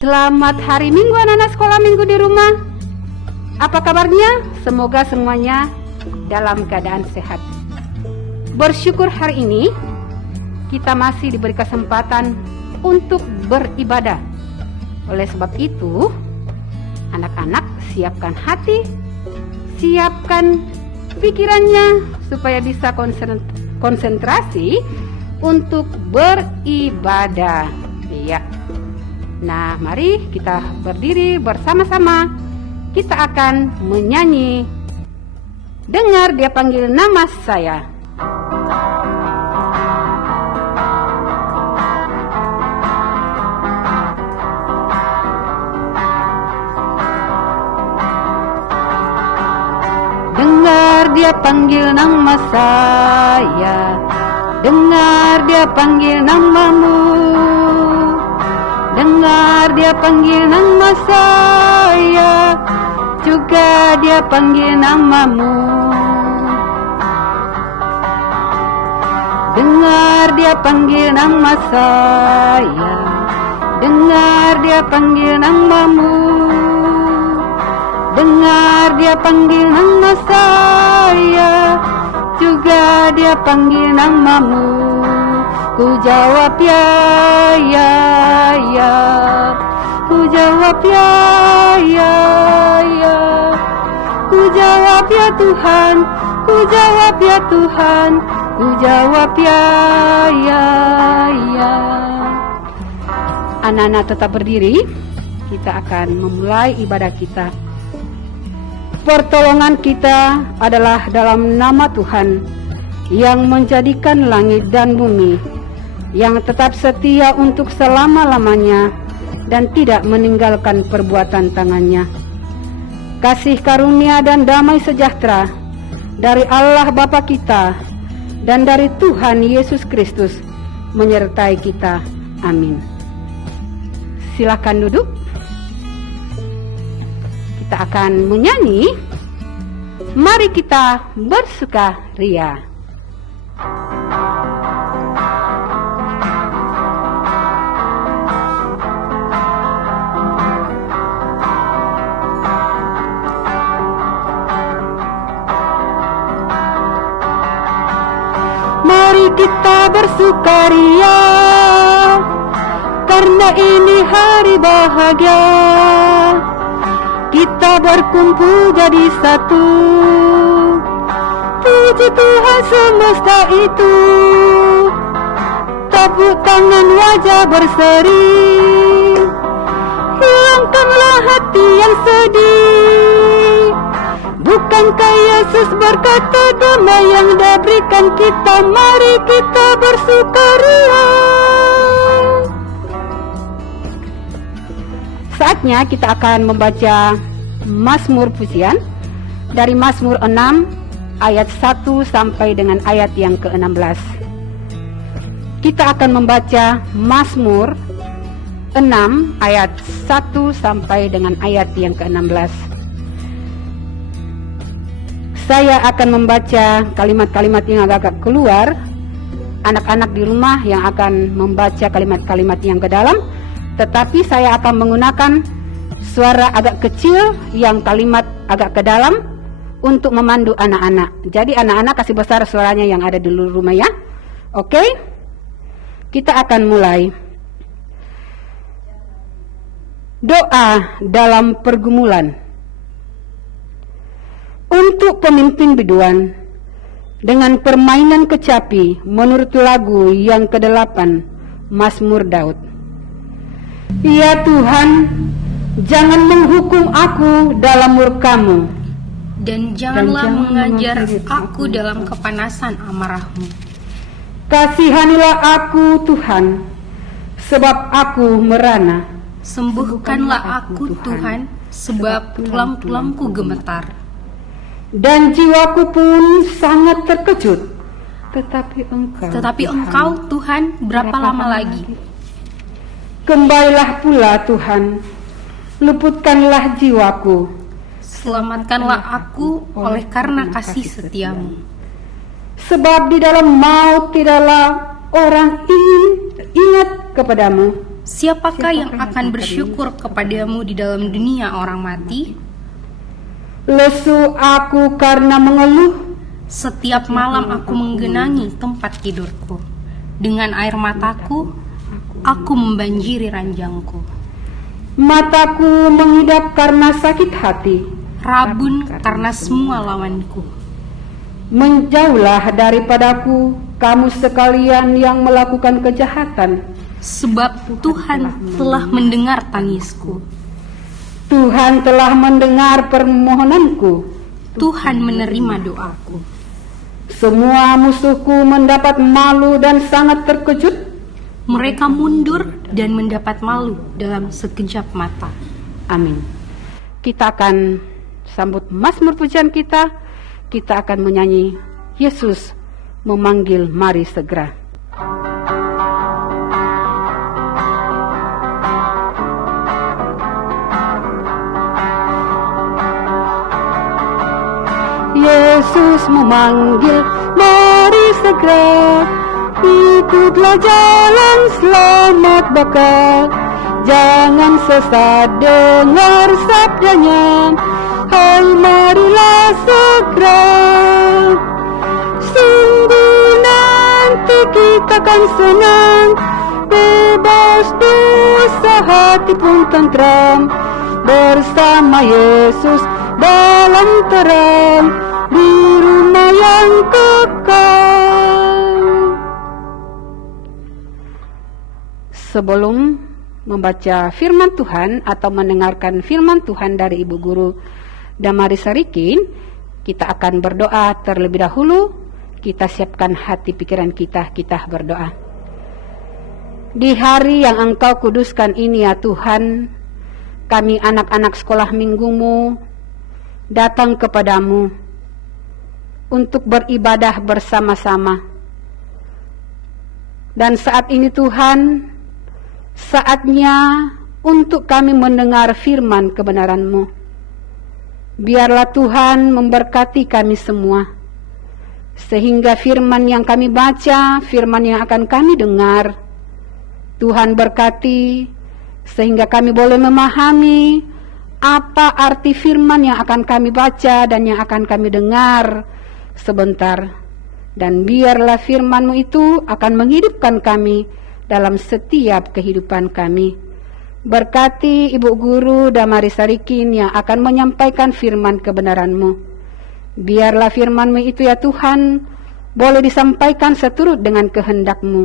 Selamat hari Minggu anak-anak sekolah minggu di rumah. Apa kabarnya? Semoga semuanya dalam keadaan sehat. Bersyukur hari ini kita masih diberi kesempatan untuk beribadah. Oleh sebab itu, anak-anak siapkan hati, siapkan pikirannya supaya bisa konsentrasi untuk beribadah. Iya. Nah, mari kita berdiri bersama-sama. Kita akan menyanyi "Dengar Dia Panggil Nama Saya". Dengar Dia panggil nama saya, dengar Dia panggil namamu. Dengar Dia panggil nama saya, juga Dia panggil namamu. Dengar Dia panggil nama saya, dengar Dia panggil namamu. Dengar Dia panggil nama saya, juga Dia panggil namamu. Ku jawab ya, ya, ya. Ku jawab ya, ya, ya. Ku jawab ya Tuhan, ku jawab ya Tuhan, ku jawab ya, ya, ya. Anak-anak tetap berdiri. Kita akan memulai ibadah kita. Pertolongan kita adalah dalam nama Tuhan yang menjadikan langit dan bumi, yang tetap setia untuk selama-lamanya dan tidak meninggalkan perbuatan tangannya. Kasih karunia dan damai sejahtera dari Allah Bapa kita dan dari Tuhan Yesus Kristus menyertai kita. Amin. Silakan duduk. Kita akan menyanyi "Mari Kita Bersukaria". Mari kita bersukaria, karena ini hari bahagia. Kita berkumpul jadi satu, puji Tuhan semesta itu. Tepuk tangan, wajah berseri, hilangkanlah hati yang sedih. Bukankah Yesus berkata damai yang diberikan kita? Mari kita bersukaria. Saatnya kita akan membaca Mazmur pujian dari Mazmur 6 ayat 1 sampai dengan ayat yang ke-16. Kita akan membaca Mazmur 6 ayat 1 sampai dengan ayat yang ke-16. Saya akan membaca kalimat-kalimat yang agak keluar. Anak-anak di rumah yang akan membaca kalimat-kalimat yang ke dalam, tetapi saya akan menggunakan suara agak kecil yang kalimat agak ke dalam untuk memandu anak-anak. Jadi anak-anak kasih besar suaranya yang ada di rumah ya. Oke? Kita akan mulai. Doa dalam pergumulan. Untuk pemimpin biduan dengan permainan kecapi menurut lagu yang ke-8 Mazmur Daud. Ya Tuhan, jangan menghukum aku dalam murka-Mu, dan janganlah mengajar aku dalam kepanasan amarah-Mu. Kasihanilah aku Tuhan, sebab aku merana. Sembuhkanlah aku Tuhan, sebab tulang-tulangku gemetar. Dan jiwaku pun sangat terkejut. Tetapi Engkau Tuhan, berapa lama lagi? Kembalilah pula Tuhan, luputkanlah jiwaku. Selamatkanlah aku oleh karena kasih setia-Mu. Sebab di dalam maut tidaklah orang ingin ingat kepadamu. Siapakah yang akan bersyukur kepadamu di dalam dunia orang mati? Lesu aku karena mengeluh, Setiap malam aku menggenangi tempat tidurku. Dengan air mataku, aku membanjiri ranjangku. mataku mengidap karena sakit hati. Rabun karena semua lawanku. Menjauhlah daripadaku, kamu sekalian yang melakukan kejahatan. Sebab Tuhan telah mendengar tangisku. Tuhan telah mendengar permohonanku. Tuhan menerima doaku. Semua musuhku mendapat malu dan sangat terkejut. Mereka mundur dan mendapat malu dalam sekejap mata. Amin. Kita akan sambut mazmur pujian kita. Kita akan menyanyi Yesus memanggil, mari segera. Yesus memanggil, mari segera, ikutlah jalan selamat bakal. Jangan sesat dengar sabdanya, hai marilah segera. Sungguh nanti kita akan senang, bebas dosa hati pun tentram, bersama Yesus dalam terang, di rumah yang kekal. Sebelum membaca firman Tuhan atau mendengarkan firman Tuhan dari Ibu Guru Damaris Sarikin, kita akan berdoa terlebih dahulu. Kita siapkan hati pikiran kita berdoa. Di hari yang Engkau kuduskan ini ya Tuhan, kami anak-anak sekolah minggumu datang kepadamu untuk beribadah bersama-sama. Dan saat ini Tuhan, saatnya untuk kami mendengar firman kebenaran-Mu. Biarlah Tuhan memberkati kami semua, sehingga firman yang kami baca, firman yang akan kami dengar, Tuhan berkati, sehingga kami boleh memahami apa arti firman yang akan kami baca dan yang akan kami dengar sebentar. Dan biarlah firman-Mu itu akan menghidupkan kami dalam setiap kehidupan kami. Berkati Ibu Guru Damaris Sarikin yang akan menyampaikan firman kebenaran-Mu. Biarlah firman-Mu itu ya Tuhan boleh disampaikan seturut dengan kehendak-Mu.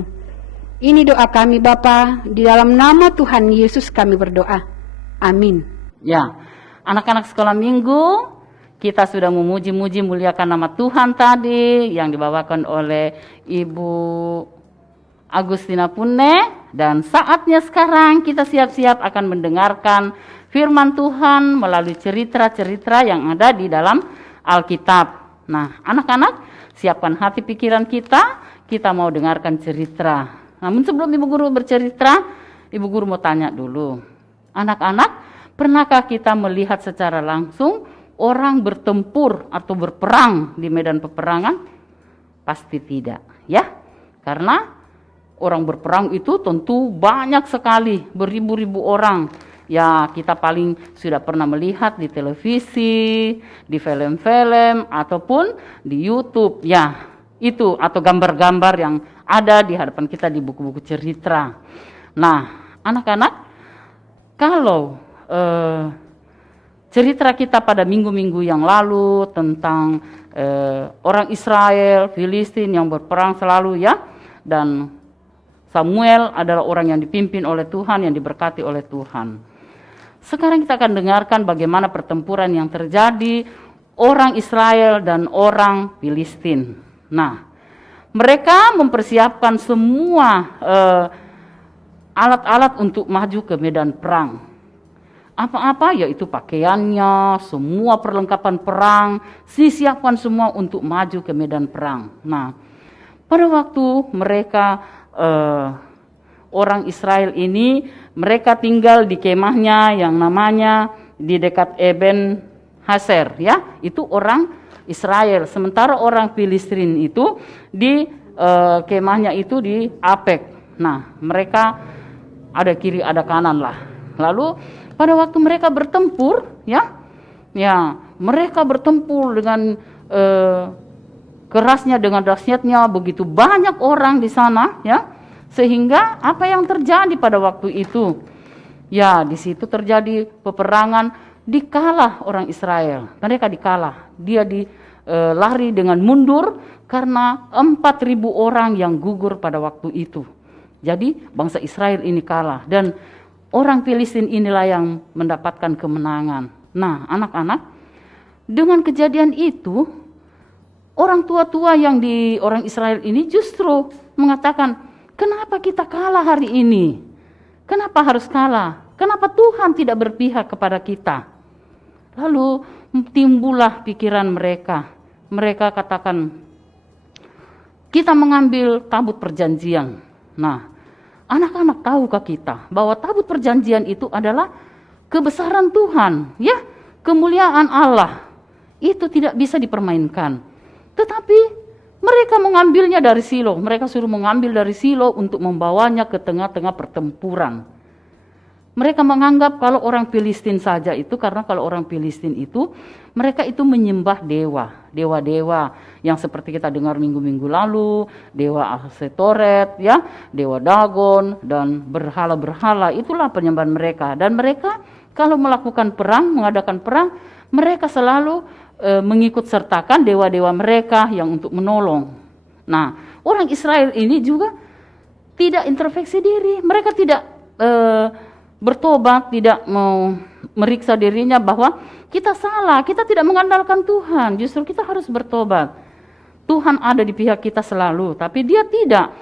Ini doa kami Bapa, di dalam nama Tuhan Yesus kami berdoa. Amin. Ya, anak-anak sekolah minggu, kita sudah memuji-muji muliakan nama Tuhan tadi yang dibawakan oleh Ibu Agustina Pune. Dan saatnya sekarang kita siap-siap akan mendengarkan firman Tuhan melalui cerita-cerita yang ada di dalam Alkitab. Nah, anak-anak, siapkan hati pikiran kita mau dengarkan cerita. Namun sebelum Ibu Guru bercerita, Ibu Guru mau tanya dulu. Anak-anak, pernahkah kita melihat secara langsung orang bertempur atau berperang di medan peperangan? Pasti tidak, ya. Karena orang berperang itu tentu banyak sekali, beribu-ribu orang. Ya, kita paling sudah pernah melihat di televisi, di film-film, ataupun di YouTube. Ya, itu atau gambar-gambar yang ada di hadapan kita di buku-buku cerita. Nah, anak-anak, kalau cerita kita pada minggu-minggu yang lalu tentang orang Israel, Filistin yang berperang selalu ya, dan Samuel adalah orang yang dipimpin oleh Tuhan, yang diberkati oleh Tuhan. Sekarang kita akan dengarkan bagaimana pertempuran yang terjadi orang Israel dan orang Filistin. Nah, mereka mempersiapkan semua alat-alat untuk maju ke medan perang. Apa-apa yaitu pakaiannya, semua perlengkapan perang, disiapkan semua untuk maju ke medan perang. Nah, pada waktu mereka orang Israel ini, mereka tinggal di kemahnya yang namanya di dekat Eben Haser, ya, itu orang Israel. Sementara orang Filistin itu di kemahnya itu di Apek. Nah, mereka ada kiri, ada kanan lah. Lalu pada waktu mereka bertempur, ya mereka bertempur dengan kerasnya, dengan dahsyatnya, begitu banyak orang di sana, ya, sehingga apa yang terjadi pada waktu itu? Ya, di situ terjadi peperangan, dikalah orang Israel. Mereka dikalah. Dia lari dengan mundur karena 4.000 orang yang gugur pada waktu itu. Jadi bangsa Israel ini kalah dan orang Filistin inilah yang mendapatkan kemenangan. Nah, anak-anak, dengan kejadian itu, orang tua-tua yang di orang Israel ini justru mengatakan, kenapa kita kalah hari ini? Kenapa harus kalah? Kenapa Tuhan tidak berpihak kepada kita? Lalu timbullah pikiran mereka. Mereka katakan, kita mengambil tabut perjanjian. Nah, anak-anak tahukah kita bahwa tabut perjanjian itu adalah kebesaran Tuhan, ya, kemuliaan Allah. Itu tidak bisa dipermainkan. Tetapi mereka mengambilnya dari Silo. Mereka suruh mengambil dari Silo untuk membawanya ke tengah-tengah pertempuran. Mereka menganggap kalau orang Filistin saja itu, karena kalau orang Filistin itu, mereka itu menyembah dewa-dewa yang seperti kita dengar minggu-minggu lalu, dewa Asetoret, ya, dewa Dagon, dan berhala-berhala. Itulah penyembahan mereka. Dan mereka kalau melakukan perang, mengadakan perang, mereka selalu mengikut sertakan dewa-dewa mereka yang untuk menolong. Nah, orang Israel ini juga tidak introspeksi diri. Mereka tidak bertobat, tidak mau meriksa dirinya bahwa kita salah, kita tidak mengandalkan Tuhan. Justru kita harus bertobat. Tuhan ada di pihak kita selalu, tapi dia tidak.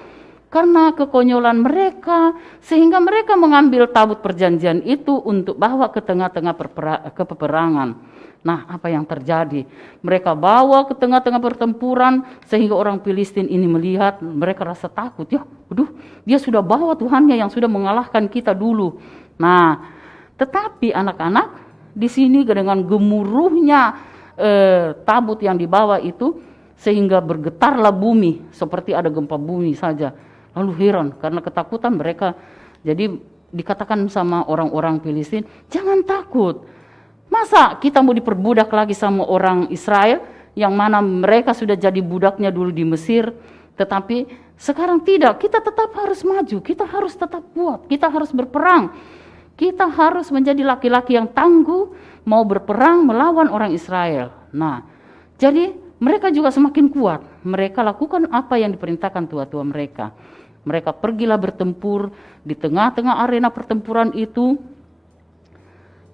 Karena kekonyolan mereka, sehingga mereka mengambil tabut perjanjian itu untuk bawa ke tengah-tengah peperangan. Nah, apa yang terjadi? Mereka bawa ke tengah-tengah pertempuran, sehingga orang Filistin ini melihat, mereka rasa takut. Ya, aduh, dia sudah bawa Tuhannya yang sudah mengalahkan kita dulu. Nah, tetapi anak-anak, di sini dengan gemuruhnya tabut yang dibawa itu, sehingga bergetarlah bumi, seperti ada gempa bumi saja. Lalu heran, karena ketakutan mereka. Jadi dikatakan sama orang-orang Filistin, jangan takut. Masa kita mau diperbudak lagi sama orang Israel, yang mana mereka sudah jadi budaknya dulu di Mesir, tetapi sekarang tidak, kita tetap harus maju, kita harus tetap kuat, kita harus berperang. Kita harus menjadi laki-laki yang tangguh, mau berperang melawan orang Israel. Nah, jadi mereka juga semakin kuat. Mereka lakukan apa yang diperintahkan tua-tua mereka. Mereka pergilah bertempur di tengah-tengah arena pertempuran itu.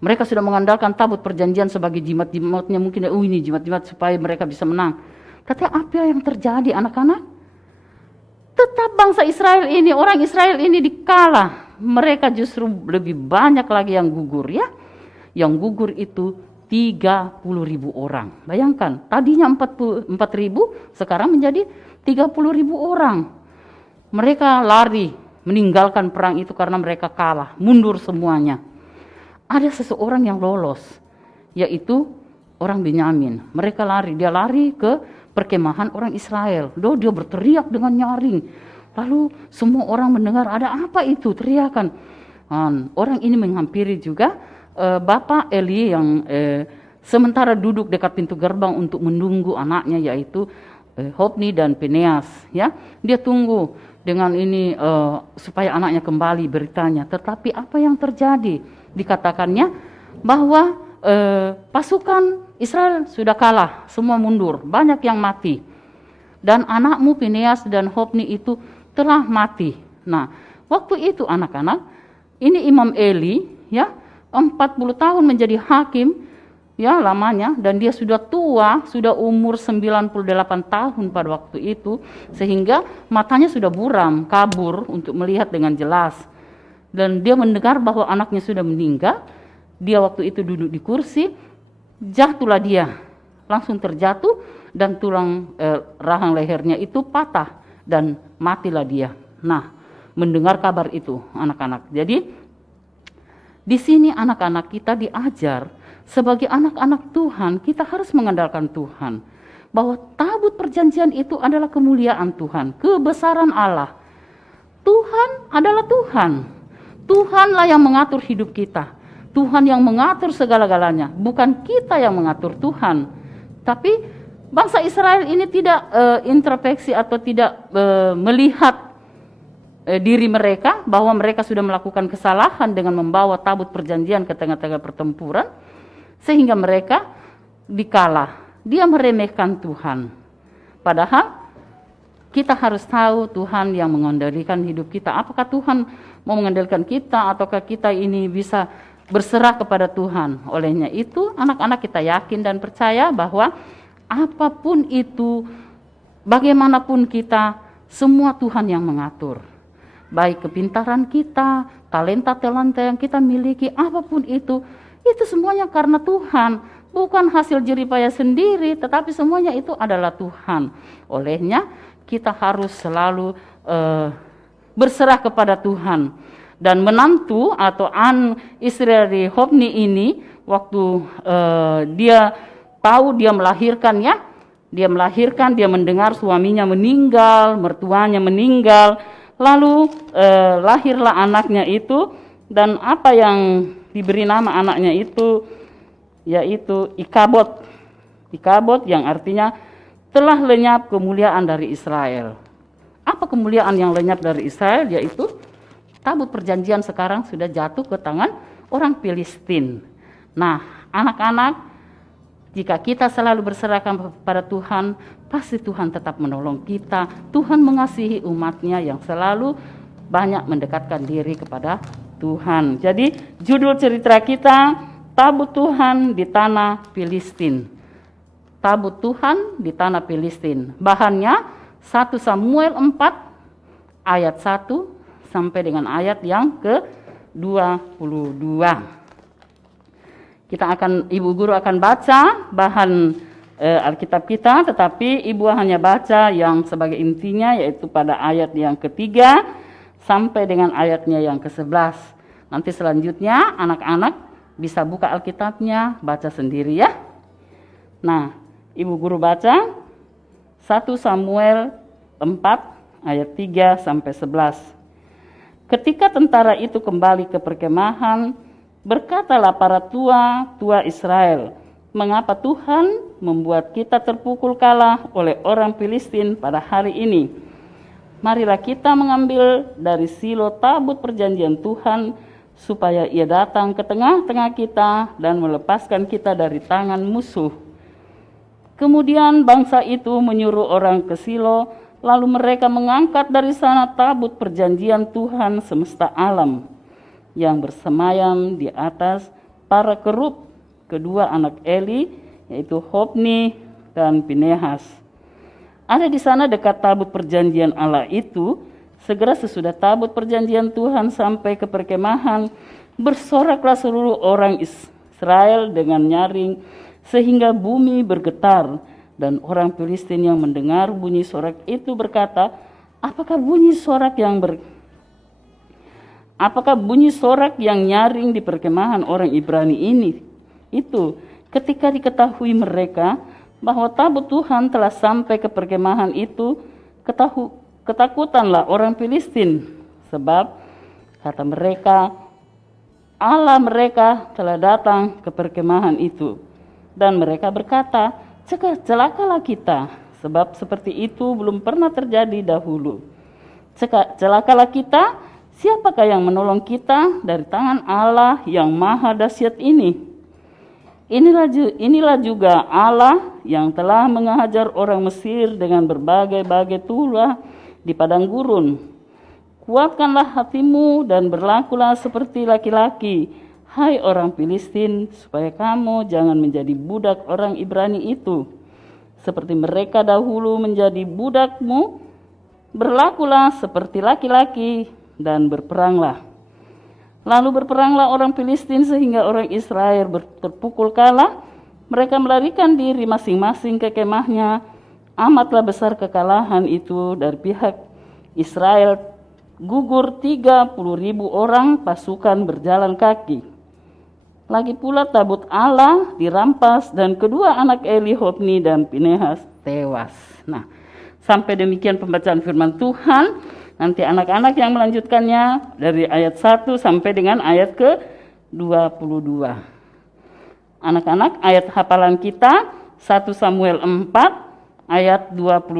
Mereka sudah mengandalkan tabut perjanjian sebagai jimat-jimatnya, mungkin ini jimat-jimat supaya mereka bisa menang. Katanya apa yang terjadi anak-anak? Tetap bangsa Israel ini, orang Israel ini dikalah. Mereka justru lebih banyak lagi yang gugur, ya. Yang gugur itu 30.000 orang. Bayangkan, tadinya 4.000, sekarang menjadi 30.000 orang. Mereka lari, meninggalkan perang itu karena mereka kalah, mundur semuanya. Ada seseorang yang lolos, yaitu orang Benyamin. Mereka lari, dia lari ke perkemahan orang Israel. Dia berteriak dengan nyaring. Lalu semua orang mendengar, ada apa itu teriakan. Orang ini menghampiri juga Bapak Eli yang sementara duduk dekat pintu gerbang untuk menunggu anaknya, yaitu Hofni dan Fineas. Ya, dia tunggu dengan ini supaya anaknya kembali beritanya. Tetapi apa yang terjadi? Dikatakannya bahwa pasukan Israel sudah kalah, semua mundur, banyak yang mati. Dan anakmu Fineas dan Hofni itu telah mati. Nah, waktu itu anak-anak, ini Imam Eli, ya, 40 tahun menjadi hakim, ya lamanya, dan dia sudah tua, sudah umur 98 tahun pada waktu itu, sehingga matanya sudah buram, kabur untuk melihat dengan jelas. Dan dia mendengar bahwa anaknya sudah meninggal. Dia waktu itu duduk di kursi, jatuhlah dia, langsung terjatuh, dan tulang rahang lehernya itu patah, dan matilah dia. Nah, mendengar kabar itu anak-anak. Jadi di sini anak-anak kita diajar sebagai anak-anak Tuhan, kita harus mengandalkan Tuhan, bahwa tabut perjanjian itu adalah kemuliaan Tuhan, kebesaran Allah. Tuhan adalah Tuhan. Tuhanlah yang mengatur hidup kita. Tuhan yang mengatur segala-galanya. Bukan kita yang mengatur Tuhan. Tapi bangsa Israel ini tidak introspeksi atau tidak melihat diri mereka bahwa mereka sudah melakukan kesalahan dengan membawa tabut perjanjian ke tengah-tengah pertempuran. Sehingga mereka dikalah. Dia meremehkan Tuhan. Padahal kita harus tahu Tuhan yang mengendalikan hidup kita. Apakah Tuhan mau mengendalikan kita ataukah kita ini bisa berserah kepada Tuhan? Olehnya itu anak-anak kita yakin dan percaya bahwa apapun itu, bagaimanapun kita, semua Tuhan yang mengatur. Baik kepintaran kita, talenta-talenta yang kita miliki, apapun itu semuanya karena Tuhan. Bukan hasil jeripaya sendiri, tetapi semuanya itu adalah Tuhan. Olehnya kita harus selalu berserah kepada Tuhan. Dan menantu atau istri dari Hofni ini, waktu dia tahu dia melahirkan ya, dia mendengar suaminya meninggal, mertuanya meninggal, lalu lahirlah anaknya itu, dan apa yang diberi nama anaknya itu, yaitu Ikabod. Ikabod yang artinya telah lenyap kemuliaan dari Israel. Apa kemuliaan yang lenyap dari Israel? Yaitu tabut perjanjian sekarang sudah jatuh ke tangan orang Filistin. Nah, anak-anak, jika kita selalu berserahkan kepada Tuhan, pasti Tuhan tetap menolong kita. Tuhan mengasihi umatnya yang selalu banyak mendekatkan diri kepada Tuhan. Jadi judul cerita kita, Tabut Tuhan di Tanah Filistin. Tabut Tuhan di Tanah Filistin. Bahannya 1 Samuel 4 ayat 1 sampai dengan ayat yang ke-22. Ibu guru akan baca bahan Alkitab kita, tetapi ibu hanya baca yang sebagai intinya, yaitu pada ayat yang ketiga sampai dengan ayatnya yang ke-11. Nanti selanjutnya anak-anak bisa buka Alkitabnya, baca sendiri ya. Nah, ibu guru baca 1 Samuel 4 ayat 3 sampai 11. Ketika tentara itu kembali ke perkemahan, berkatalah para tua Israel, mengapa Tuhan membuat kita terpukul kalah oleh orang Filistin pada hari ini? Marilah kita mengambil dari Silo tabut perjanjian Tuhan, supaya ia datang ke tengah-tengah kita dan melepaskan kita dari tangan musuh. Kemudian bangsa itu menyuruh orang ke Silo, lalu mereka mengangkat dari sana tabut perjanjian Tuhan semesta alam yang bersemayam di atas para kerub kedua anak Eli, yaitu Hofni dan Pinehas. Ada di sana dekat tabut perjanjian Allah itu. Segera sesudah tabut perjanjian Tuhan sampai ke perkemahan, bersoraklah seluruh orang Israel dengan nyaring, sehingga bumi bergetar. Dan orang Filistin yang mendengar bunyi sorak itu berkata, apakah bunyi sorak yang nyaring di perkemahan orang Ibrani ini? Itu ketika diketahui mereka bahwa tabut Tuhan telah sampai ke perkemahan itu, ketakutanlah orang Filistin, sebab kata mereka, Allah mereka telah datang ke perkemahan itu. Dan mereka berkata, celakalah kita, sebab seperti itu belum pernah terjadi dahulu. Celakalah kita, siapakah yang menolong kita dari tangan Allah yang maha dahsyat ini? Inilah juga Allah yang telah menghajar orang Mesir dengan berbagai-bagai tulah di padang gurun. Kuatkanlah hatimu dan berlakulah seperti laki-laki, hai orang Filistin, supaya kamu jangan menjadi budak orang Ibrani itu. Seperti mereka dahulu menjadi budakmu, berlakulah seperti laki-laki dan berperanglah. Lalu berperanglah orang Filistin sehingga orang Israel terpukul kalah. Mereka melarikan diri masing-masing ke kemahnya. Amatlah besar kekalahan itu dari pihak Israel, gugur 30.000 orang pasukan berjalan kaki. Lagi pula tabut Allah dirampas dan kedua anak Eli, Hofni dan Pinehas tewas. Nah, sampai demikian pembacaan firman Tuhan. Nanti anak-anak yang melanjutkannya dari ayat 1 sampai dengan ayat ke-22. Anak-anak, ayat hafalan kita 1 Samuel 4 ayat 22.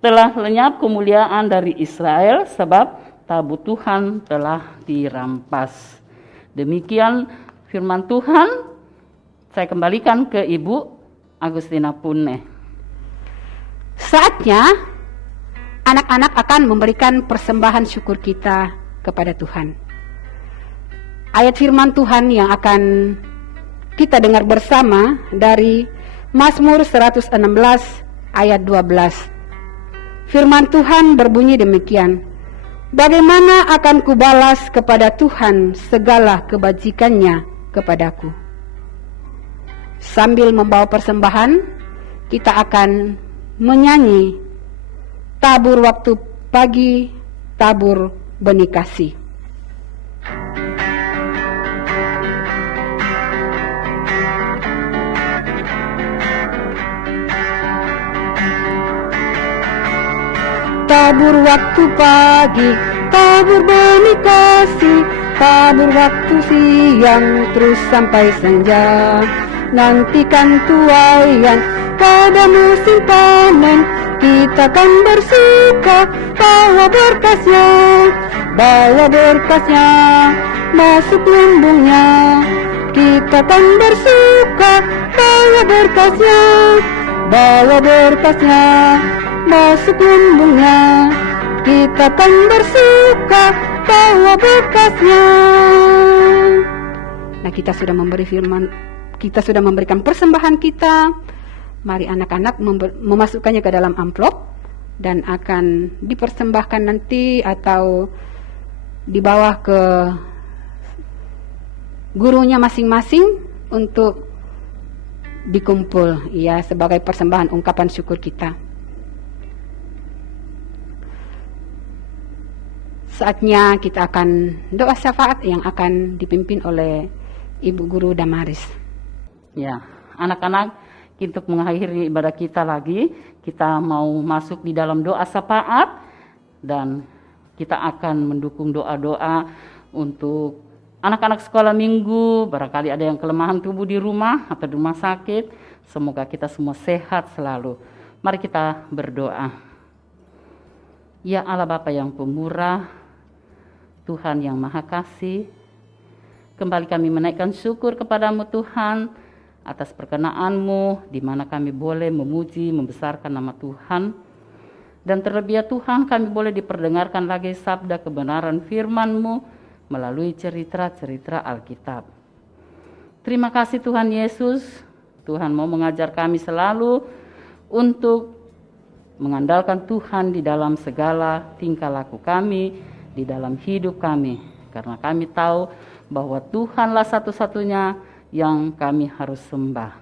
Telah lenyap kemuliaan dari Israel sebab tabut Tuhan telah dirampas. Demikian firman Tuhan. Saya kembalikan ke Ibu Agustina Pune. Saatnya anak-anak akan memberikan persembahan syukur kita kepada Tuhan. Ayat firman Tuhan yang akan kita dengar bersama dari Mazmur 116 ayat 12. Firman Tuhan berbunyi demikian. Bagaimana akan kubalas kepada Tuhan segala kebajikannya kepadaku? Sambil membawa persembahan, kita akan menyanyi tabur waktu pagi, tabur benih kasih. Tabur waktu pagi, tabur benih kasih, tabur waktu siang terus sampai senja. Nantikan tuaian pada musim panen, kita kan bersuka bawa berkasnya masuk lumbungnya. Kita kan bersuka bawa berkasnya masuk lumbungnya. Kita kan bersuka bawa berkasnya. Nah, kita sudah memberikan persembahan kita. Mari anak-anak memasukkannya ke dalam amplop dan akan dipersembahkan nanti atau dibawa ke gurunya masing-masing untuk dikumpul ya sebagai persembahan ungkapan syukur kita. Saatnya kita akan doa syafaat yang akan dipimpin oleh Ibu Guru Damaris. Ya, anak-anak, untuk mengakhiri ibadah kita lagi, kita mau masuk di dalam doa syafaat dan kita akan mendukung doa-doa untuk anak-anak sekolah minggu. Barangkali ada yang kelemahan tubuh di rumah atau di rumah sakit. Semoga kita semua sehat selalu. Mari kita berdoa. Ya Allah Bapa yang pemurah, Tuhan yang Maha Kasih, kembali kami menaikkan syukur kepadamu Tuhan atas perkenan-Mu di mana kami boleh memuji, membesarkan nama Tuhan. Dan terlebih ya Tuhan, kami boleh diperdengarkan lagi sabda kebenaran firman-Mu melalui cerita-cerita Alkitab. Terima kasih Tuhan Yesus, Tuhan mau mengajar kami selalu untuk mengandalkan Tuhan di dalam segala tingkah laku kami, di dalam hidup kami. Karena kami tahu bahwa Tuhanlah satu-satunya yang kami harus sembah.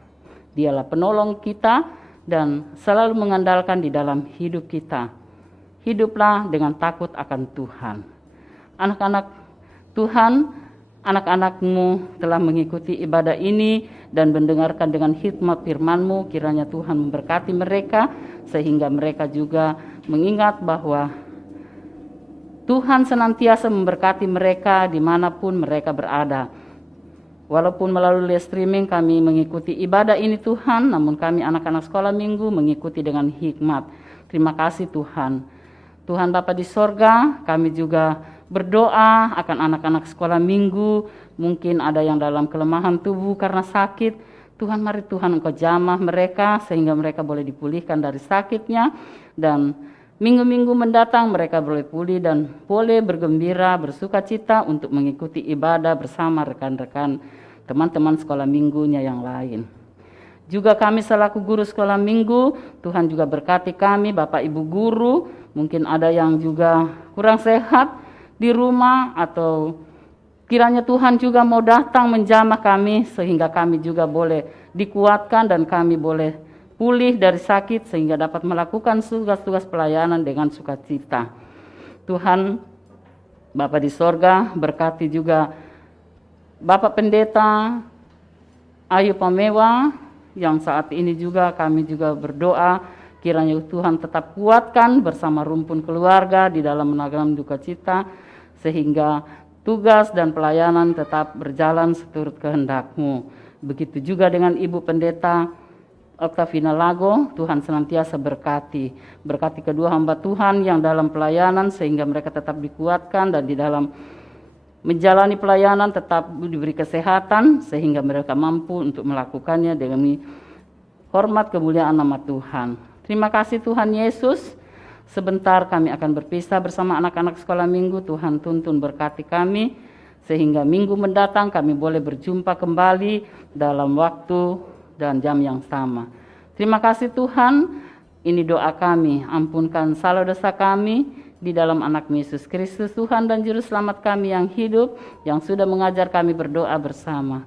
Dialah penolong kita dan selalu mengandalkan di dalam hidup kita. Hiduplah dengan takut akan Tuhan. Anak-anak Tuhan, anak-anak-Mu telah mengikuti ibadah ini dan mendengarkan dengan hikmat firman-Mu. Kiranya Tuhan memberkati mereka sehingga mereka juga mengingat bahwa Tuhan senantiasa memberkati mereka dimanapun mereka berada. Walaupun melalui live streaming kami mengikuti ibadah ini Tuhan, namun kami anak-anak sekolah minggu mengikuti dengan hikmat. Terima kasih Tuhan. Tuhan Bapa di sorga, kami juga berdoa akan anak-anak sekolah minggu. Mungkin ada yang dalam kelemahan tubuh karena sakit. Tuhan, mari Tuhan Engkau jamah mereka sehingga mereka boleh dipulihkan dari sakitnya. Dan minggu-minggu mendatang mereka boleh pulih dan boleh bergembira, bersuka cita untuk mengikuti ibadah bersama rekan-rekan teman-teman sekolah minggunya yang lain. Juga kami selaku guru sekolah minggu, Tuhan juga berkati kami, Bapak Ibu guru, mungkin ada yang juga kurang sehat di rumah atau kiranya Tuhan juga mau datang menjamah kami sehingga kami juga boleh dikuatkan dan kami boleh pulih dari sakit sehingga dapat melakukan tugas-tugas pelayanan dengan sukacita. Tuhan Bapa di sorga berkati juga Bapak Pendeta Ayu Pamewa yang saat ini juga kami juga berdoa Kiranya Tuhan tetap kuatkan bersama rumpun keluarga di dalam menanggung duka cita, sehingga tugas dan pelayanan tetap berjalan seturut kehendak-Mu. Begitu juga dengan Ibu Pendeta Oktavina Lago, Tuhan senantiasa berkati kedua hamba Tuhan yang dalam pelayanan, sehingga mereka tetap dikuatkan dan di dalam menjalani pelayanan tetap diberi kesehatan, sehingga mereka mampu untuk melakukannya demi hormat kemuliaan nama Tuhan. Terima kasih Tuhan Yesus. Sebentar kami akan berpisah bersama anak-anak sekolah minggu. Tuhan tuntun berkati kami, sehingga minggu mendatang kami boleh berjumpa kembali dalam waktu dan jam yang sama. Terima kasih Tuhan. Ini doa kami. Ampunkan salah dosa kami di dalam anak Yesus Kristus, Tuhan dan Juru Selamat kami yang hidup, yang sudah mengajar kami berdoa bersama.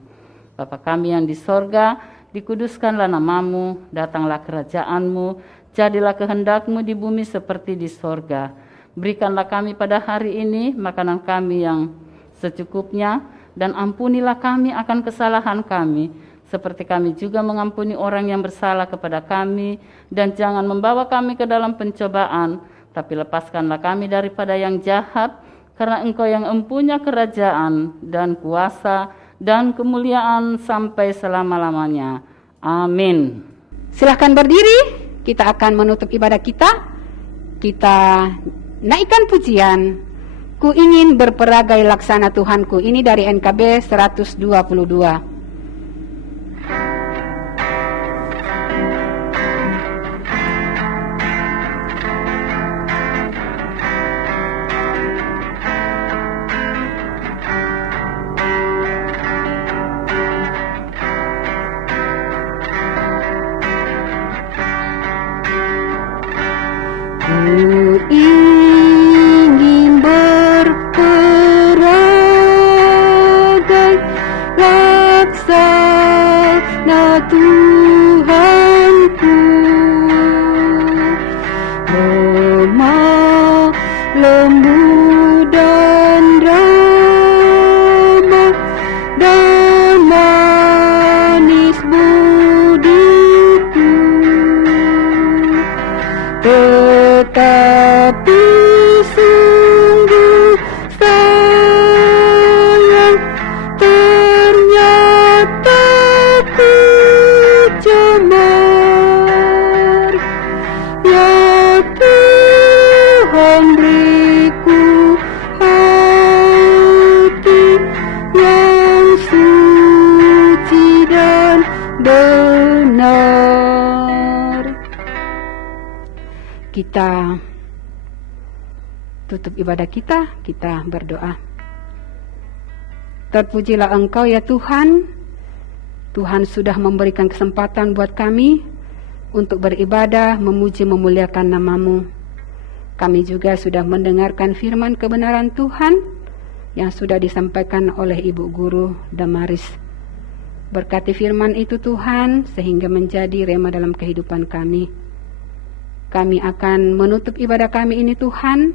Bapa kami yang di sorga, dikuduskanlah nama-Mu, datanglah kerajaan-Mu, jadilah kehendak-Mu di bumi seperti di sorga. Berikanlah kami pada hari ini makanan kami yang secukupnya, dan ampunilah kami akan kesalahan kami, seperti kami juga mengampuni orang yang bersalah kepada kami, dan jangan membawa kami ke dalam pencobaan, tapi lepaskanlah kami daripada yang jahat, karena Engkau yang empunya kerajaan dan kuasa dan kemuliaan sampai selama-lamanya. Amin. Silahkan berdiri, kita akan menutup ibadah kita. Kita naikkan pujian, Ku ingin berperagai laksana Tuhanku. Ini dari NKB 122. Kita tutup ibadah kita berdoa. Terpujilah Engkau ya Tuhan. Tuhan sudah memberikan kesempatan buat kami untuk beribadah, memuji, memuliakan nama-Mu. Kami juga sudah mendengarkan firman kebenaran Tuhan yang sudah disampaikan oleh Ibu Guru Damaris. Berkati firman itu Tuhan, sehingga menjadi rema dalam kehidupan kami. Kami akan menutup ibadah kami ini Tuhan.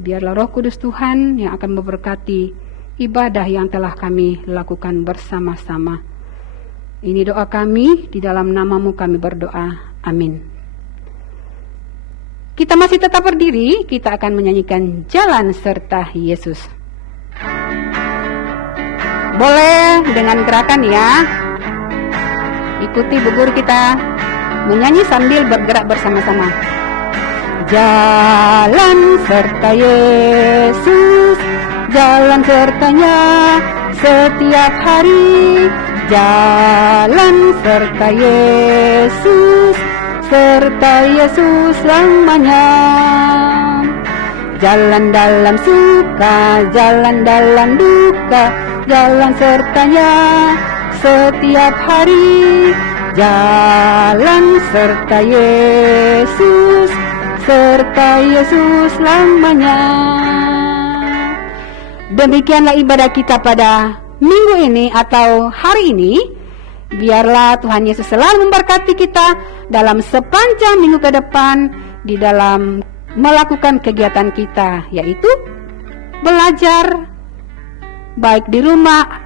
Biarlah Roh Kudus Tuhan yang akan memberkati ibadah yang telah kami lakukan bersama-sama. Ini doa kami, di dalam nama-Mu kami berdoa. Amin. Kita masih tetap berdiri, kita akan menyanyikan Jalan Serta Yesus. Boleh dengan gerakan ya. Ikuti Bu Guru kita menyanyi sambil bergerak bersama-sama. Jalan serta Yesus, jalan sertanya setiap hari. Jalan serta Yesus, serta Yesus lamanya. Jalan dalam suka, jalan dalam duka, jalan sertanya setiap hari. Jalan serta Yesus, serta Yesus lamanya. Demikianlah ibadah kita pada minggu ini atau hari ini. Biarlah Tuhan Yesus selalu memberkati kita dalam sepanjang minggu ke depan di dalam melakukan kegiatan kita, yaitu belajar baik di rumah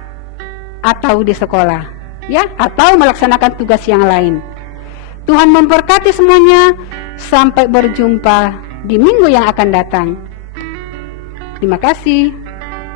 atau di sekolah, ya, atau melaksanakan tugas yang lain. Tuhan memberkati semuanya. Sampai berjumpa di minggu yang akan datang. Terima kasih.